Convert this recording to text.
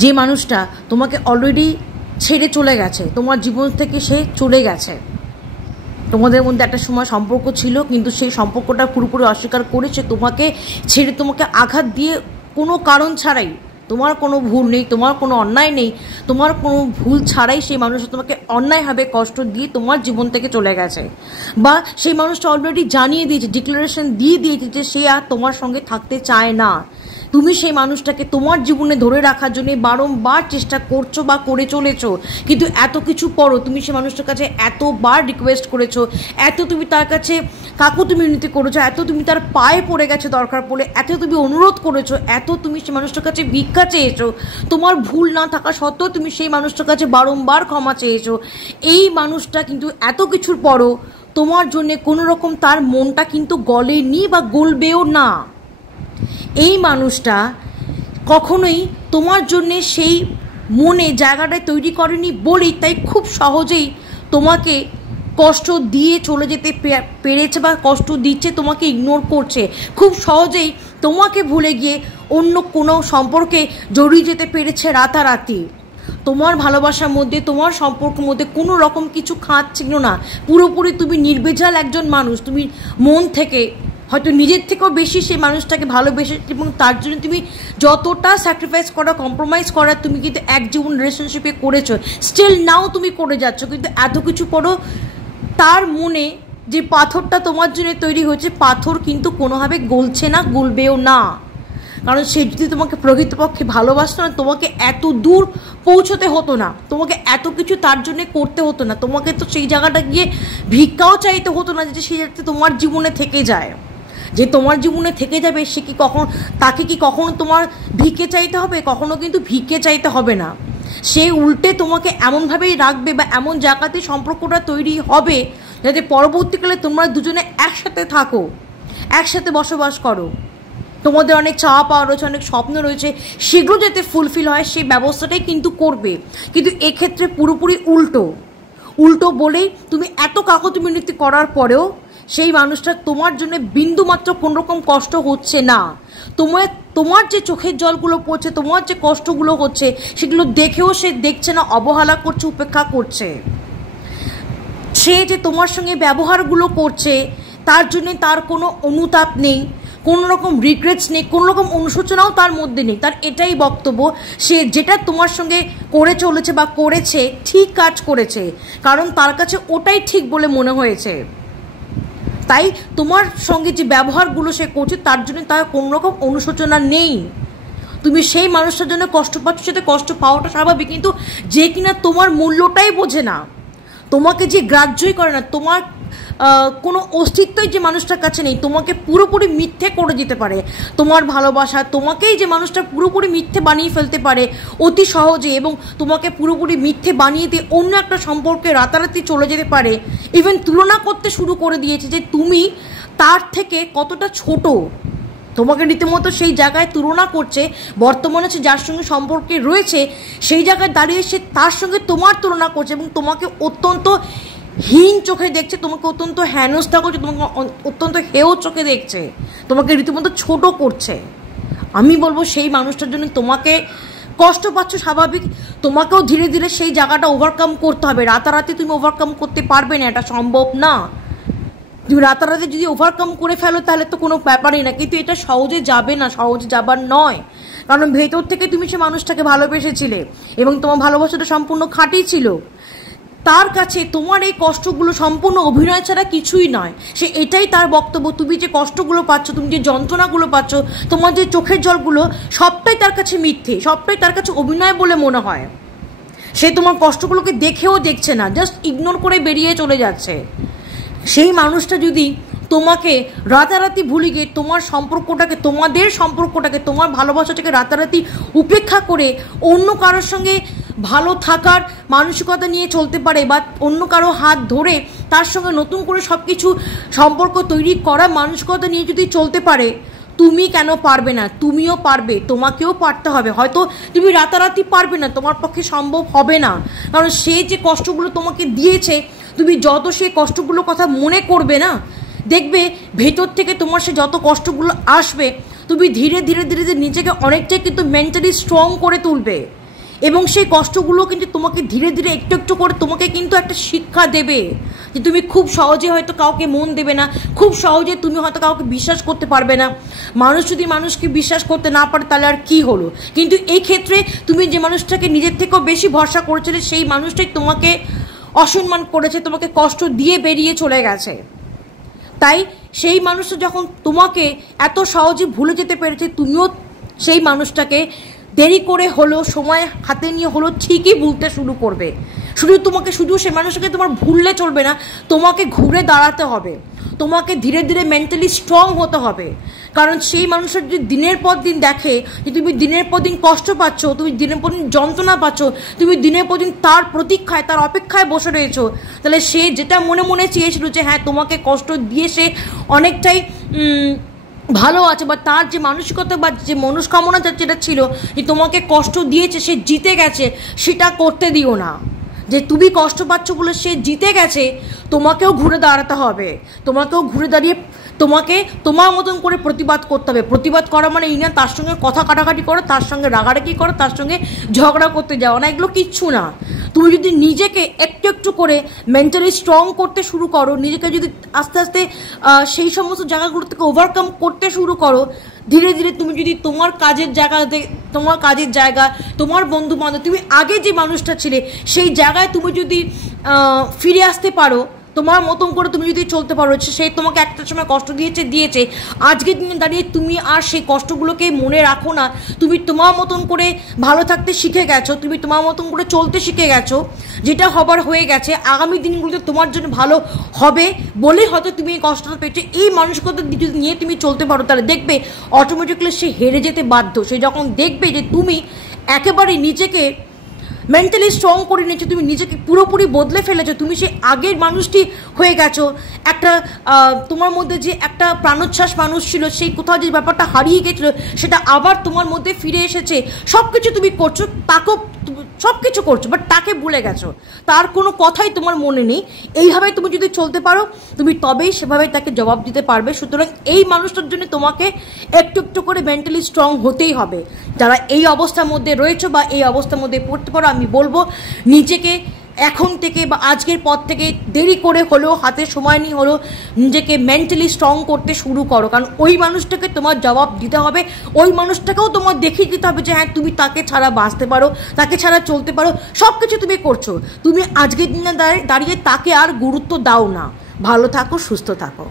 যে মানুষটা তোমাকে অলরেডি ছেড়ে চলে গেছে, তোমার জীবন থেকে সে চলে গেছে, তোমাদের মধ্যে একটা সময় সম্পর্ক ছিল, কিন্তু সেই সম্পর্কটা পুরোপুরি অস্বীকার করেছে, তোমাকে ছেড়ে তোমাকে আঘাত দিয়ে কোনো কারণ ছাড়াই, তোমার কোনো ভুল নেই, তোমার কোনো অন্যায় নেই, তোমার কোনো ভুল ছাড়াই সেই মানুষটা তোমাকে অন্যায়ভাবে কষ্ট দিয়ে তোমার জীবন থেকে চলে গেছে, বা সেই মানুষটা অলরেডি জানিয়ে দিয়েছে, ডিক্লারেশন দিয়ে দিয়েছে যে সে আর তোমার সঙ্গে থাকতে চায় না। তুমি সেই মানুষটাকে তোমার জীবনে ধরে রাখার জন্য বারংবার চেষ্টা করছো বা করে চলেছো, কিন্তু এত কিছু পরও তুমি সেই মানুষটার কাছে এতবার রিকোয়েস্ট করেছো, এত তুমি তার কাছে কাকুতি মিনতি করেছো, এত তুমি তার পায়ে পড়ে গেছো দরকার পড়লে, এত তুমি অনুরোধ করেছো, এত তুমি সেই মানুষটার কাছে ভিক্ষা চেয়েছো, তোমার ভুল না থাকা সত্ত্বেও তুমি সেই মানুষটার কাছে বারংবার ক্ষমা চেয়েছো। এই মানুষটা কিন্তু এত কিছুর পরও তোমার জন্যে কোনো রকম তার মনটা কিন্তু গলেনি বা গলবেও না। এই মানুষটা কখনোই তোমার জন্যে সেই মনে জায়গাটায় তৈরি করেনি বলেই তাই খুব সহজেই তোমাকে কষ্ট দিয়ে চলে যেতে পেরেছে বা কষ্ট দিচ্ছে, তোমাকে ইগনোর করছে, খুব সহজেই তোমাকে ভুলে গিয়ে অন্য কোনো সম্পর্কে জড়িয়ে যেতে পেরেছে রাতারাতি। তোমার ভালোবাসার মধ্যে, তোমার সম্পর্কের মধ্যে কোনো রকম কিছু খাঁজ ছিল না, পুরোপুরি তুমি নির্ভেজাল একজন মানুষ, তুমি মন থেকে হয়তো নিজের থেকেও বেশি সেই মানুষটাকে ভালোবেসে, এবং তার জন্য তুমি যতটা স্যাক্রিফাইস করা, কম্প্রোমাইজ করা তুমি কিন্তু এক জীবন রিলেশনশিপে করেছো, স্টিল নাও তুমি করে যাচ্ছ, কিন্তু এত কিছু পরও তার মনে যে পাথরটা তোমার জন্য তৈরি হয়েছে, পাথর কিন্তু কোনোভাবে গলছে না, গলবেও না। কারণ সে যদি তোমাকে প্রকৃতপক্ষে ভালোবাসতো না, তোমাকে এত দূর পৌঁছতে হতো না, তোমাকে এত কিছু তার জন্য করতে হতো না, তোমাকে তো সেই জায়গাটা গিয়ে ভিক্ষাও চাইতে হতো না যে সে যাতে তোমার জীবনে থেকে যায়। যে তোমার জীবনে থেকে যাবে সে কি তাকে কি কখনো তোমার ভিক্ষে চাইতে হবে? কখনো কিন্তু ভিক্ষে চাইতে হবে না। সে উল্টে তোমাকে এমনভাবেই রাখবে বা এমন জায়গাতে সম্পর্কটা তৈরি হবে যাতে পরবর্তীকালে তোমরা দুজনে একসাথে থাকো, একসাথে বসবাস করো, তোমাদের অনেক চাওয়া পাওয়া রয়েছে, অনেক স্বপ্ন রয়েছে, সেগুলো যাতে ফুলফিল হয় সেই ব্যবস্থাটাই কিন্তু করবে। কিন্তু এক্ষেত্রে পুরোপুরি উল্টো বলেই তুমি এত কাকুতি মিনতি করার পরেও সেই মানুষটা তোমার জন্য বিন্দুমাত্র কোনোরকম কষ্ট হচ্ছে না। তোমার যে চোখের জলগুলো পড়ছে, তোমার যে কষ্টগুলো হচ্ছে, সেগুলো দেখেও সে দেখছে না, অবহেলা করছে, উপেক্ষা করছে। সে যে তোমার সঙ্গে ব্যবহারগুলো করছে তার জন্যে তার কোনো অনুতাপ নেই, কোনো রকম রিগ্রেটস নেই, কোনো রকম অনুশোচনাও তার মধ্যে নেই। তার এটাই বক্তব্য, সে যেটা তোমার সঙ্গে করে চলেছে বা করেছে ঠিক কাজ করেছে, কারণ তার কাছে ওটাই ঠিক বলে মনে হয়েছে। তাই তোমার সঙ্গে যে ব্যবহারগুলো সে করছে তার জন্য তার কোনো রকম অনুশোচনা নেই। তুমি সেই মানুষটার জন্য কষ্ট পাচ্ছ, সেটা কষ্ট পাওয়াটা স্বাভাবিক, কিন্তু যে কিনা তোমার মূল্যটাই বোঝে না, তোমাকে যে গ্রাহ্যই করে না, তোমার কোনো অস্তিত্বই যে মানুষটার কাছে নেই, তোমাকে পুরোপুরি মিথ্যে করে দিতে পারে, তোমার ভালোবাসা তোমাকেই যে মানুষটা পুরোপুরি মিথ্যে বানিয়ে ফেলতে পারে অতি সহজে, এবং তোমাকে পুরোপুরি মিথ্যে বানিয়ে দিয়ে অন্য একটা সম্পর্কে রাতারাতি চলে যেতে পারে। ইভেন তুলনা করতে শুরু করে দিয়েছে যে তুমি তার থেকে কতটা ছোট, তোমাকে রীতিমতো সেই জায়গায় তুলনা করছে। বর্তমানে সে যার সঙ্গে সম্পর্কে রয়েছে সেই জায়গায় দাঁড়িয়ে সে তার সঙ্গে তোমার তুলনা করছে এবং তোমাকে অত্যন্ত হীন চোখে দেখছে, তোমাকে অত্যন্ত হেনস্থা করছে, তোমাকে অত্যন্ত হেয় চোখে দেখছে, তোমাকে রীতিমতো ছোট করছে। আমি বলবো সেই মানুষটার জন্য তোমাকে কষ্ট পাচ্ছ স্বাভাবিক, তোমাকেও ধীরে ধীরে সেই জায়গাটা ওভারকাম করতে হবে। রাতারাতি তুমি ওভারকাম করতে পারবে না, এটা সম্ভব না। তুমি রাতারাতি যদি ওভারকাম করে ফেলো তাহলে তো কোনো ব্যাপারই না, কিন্তু এটা সহজে যাবে না, সহজে যাবার নয়। কারণ ভেতর থেকে তুমি সে মানুষটাকে ভালোবেসেছিলে এবং তোমার ভালোবাসাটা সম্পূর্ণ খাঁটি ছিল। তার কাছে তোমার এই কষ্টগুলো সম্পূর্ণ অভিনয় ছাড়া কিছুই নয়। সে এটাই তার বক্তব্য, তুমি যে কষ্টগুলো পাচ্ছ, তুমি যে যন্ত্রণাগুলো পাচ্ছ, তোমার যে চোখের জলগুলো, সবটাই তার কাছে মিথ্যে, সবটাই তার কাছে অভিনয় বলে মনে হয়। সে তোমার কষ্টগুলোকে দেখেও দেখছে না, জাস্ট ইগনোর করে বেরিয়ে চলে যাচ্ছে। সেই মানুষটা যদি তোমাকে রাতারাতি ভুলে গিয়ে তোমার সম্পর্কটাকে, তোমাদের সম্পর্কটাকে, তোমার ভালোবাসাটাকে রাতারাতি উপেক্ষা করে অন্য কারোর সঙ্গে ভালো থাকার মানসিকতা নিয়ে চলতে পারে, বা অন্য কারো হাত ধরে তার সঙ্গে নতুন করে সব কিছু সম্পর্ক তৈরি করা মানসিকতা নিয়ে যদি চলতে পারে, তুমি কেন পারবে না? তুমিও পারবে, তোমাকেও পারতে হবে। হয়তো তুমি রাতারাতি পারবে না, তোমার পক্ষে সম্ভব হবে না, কারণ সে যে কষ্টগুলো তোমাকে দিয়েছে, তুমি যত সেই কষ্টগুলোর কথা মনে করবে না, দেখবে ভেতর থেকে তোমার সে যত কষ্টগুলো আসবে, তুমি ধীরে ধীরে ধীরে ধীরে নিজেকে অনেকটাই কিন্তু মেন্টালি স্ট্রং করে তুলবে। এবং সেই কষ্টগুলো কিন্তু তোমাকে ধীরে ধীরে একটু একটু করে তোমাকে কিন্তু একটা শিক্ষা দেবে যে তুমি খুব সহজে হয়তো কাউকে মন দেবে না, খুব সহজে তুমি হয়তো কাউকে বিশ্বাস করতে পারবে না। মানুষ যদি মানুষকে বিশ্বাস করতে না পারে তাহলে আর কি হলো, কিন্তু এই ক্ষেত্রে তুমি যে মানুষটাকে নিজের থেকেও বেশি ভরসা করেছিলে সেই মানুষটাই তোমাকে অসম্মান করেছে, তোমাকে কষ্ট দিয়ে বেরিয়ে চলে গেছে। তাই সেই মানুষটা যখন তোমাকে এত সহজে ভুলে যেতে পেরেছে, তুমিও সেই মানুষটাকে দেরি করে হলো, সময় হাতে নিয়ে হলো ঠিকই ভুলতে শুরু করবে। শুধু সেই মানুষটাকে তোমার ভুললে চলবে না, তোমাকে ঘুরে দাঁড়াতে হবে, তোমাকে ধীরে ধীরে মেন্টালি স্ট্রং হতে হবে। কারণ সেই মানুষটা যদি দিনের পর দিন দেখে যে তুমি দিনের পর দিন কষ্ট পাচ্ছ, তুমি দিনের পর দিন যন্ত্রণা পাচ্ছ, তুমি দিনের পর দিন তার প্রতীক্ষায়, তার অপেক্ষায় বসে রয়েছো, তাহলে সে যেটা মনে মনে চেয়েছিল যে হ্যাঁ তোমাকে কষ্ট দিয়ে সে অনেকটাই ভালো আছে, বা তার যে মানসিকতা বা যে মনস্কামনা যেটা ছিল যে তোমাকে কষ্ট দিয়েছে, সে জিতে গেছে, সেটা করতে দিও না। যে তুমি কষ্ট পাচ্ছ বলে সে জিতে গেছে, তোমাকেও ঘুরে দাঁড়াতে হবে, তোমাকেও ঘুরে দাঁড়িয়ে তোমাকে তোমার মতন করে প্রতিবাদ করতে হবে। প্রতিবাদ করা মানে এই না তার সঙ্গে কথা কাটাকাটি করো, তার সঙ্গে রাগারাগি করো, তার সঙ্গে ঝগড়া করতে যাও না, এগুলো কিচ্ছু না। তুমি যদি নিজেকে একটু একটু করে মেন্টালি স্ট্রং করতে শুরু করো, নিজেকে যদি আস্তে আস্তে সেই সমস্ত জায়গাগুলো থেকে ওভারকাম করতে শুরু করো, ধীরে ধীরে তুমি যদি তোমার কাজের জায়গা, তোমার বন্ধু বান্ধব, তুমি আগে যে মানুষটা ছিলে সেই জায়গায় তুমি যদি ফিরে আসতে পারো, তোমার মতন করে তুমি যদি চলতে পারো, সে তোমাকে একটা সময় কষ্ট দিয়েছে, আজকের দিনে দাঁড়িয়ে তুমি আর সেই কষ্টগুলোকে মনে রাখো না, তুমি তোমার মতন করে ভালো থাকতে শিখে গেছো, তুমি তোমার মতন করে চলতে শিখে গেছো, যেটা হবার হয়ে গেছে, আগামী দিনগুলোতে তোমার জন্য ভালো হবে বলেই হয়তো তুমি এই কষ্টটা পেয়েছো। এই মানসিকতা নিয়ে তুমি চলতে পারো, তাহলে দেখবে অটোমেটিক্যালি সে হেরে যেতে বাধ্য। সে যখন দেখবে যে তুমি একেবারে নিজেকে মেন্টালি স্ট্রং করে নিয়েছো, তুমি নিজেকে পুরোপুরি বদলে ফেলেছো, তুমি সেই আগের মানুষটি হয়ে গেছো, একটা তোমার মধ্যে যে একটা প্রাণোচ্ছ্বাস মানুষ ছিল, সেই কোথাও যে ব্যাপারটা হারিয়ে গেছিলো সেটা আবার তোমার মধ্যে ফিরে এসেছে। সব কিছু তুমি করছো, তাকেও সব কিছু করছো, বাট তাকে ভুলে গেছো, তার কোনো কথাই তোমার মনে নেই। এইভাবে তুমি যদি চলতে পারো, তুমি তবেই সেভাবেই তাকে জবাব দিতে পারবে। সুতরাং এই মানুষটার জন্য তোমাকে একটু একটু করে মেন্টালি স্ট্রং হতেই হবে। যারা এই অবস্থার মধ্যে রয়েছে বা এই অবস্থার মধ্যে পড়তে পারো, আমি বলবো নিজেকে এখন থেকে বা আজকের পর থেকে দেরি করে হলেও, হাতে সময় নিয়ে হলেও নিজেকে মেন্টালি স্ট্রং করতে শুরু করো। কারণ ওই মানুষটাকে তোমার জবাব দিতে হবে, ওই মানুষটাকেও তোমার দেখিয়ে দিতে হবে যে হ্যাঁ তুমি তাকে ছাড়া বাঁচতে পারো, তাকে ছাড়া চলতে পারো, সব কিছু তুমি করছো। তুমি আজকের দিনে দাঁড়িয়ে তাকে আর গুরুত্ব দাও না। ভালো থাকো, সুস্থ থাকো।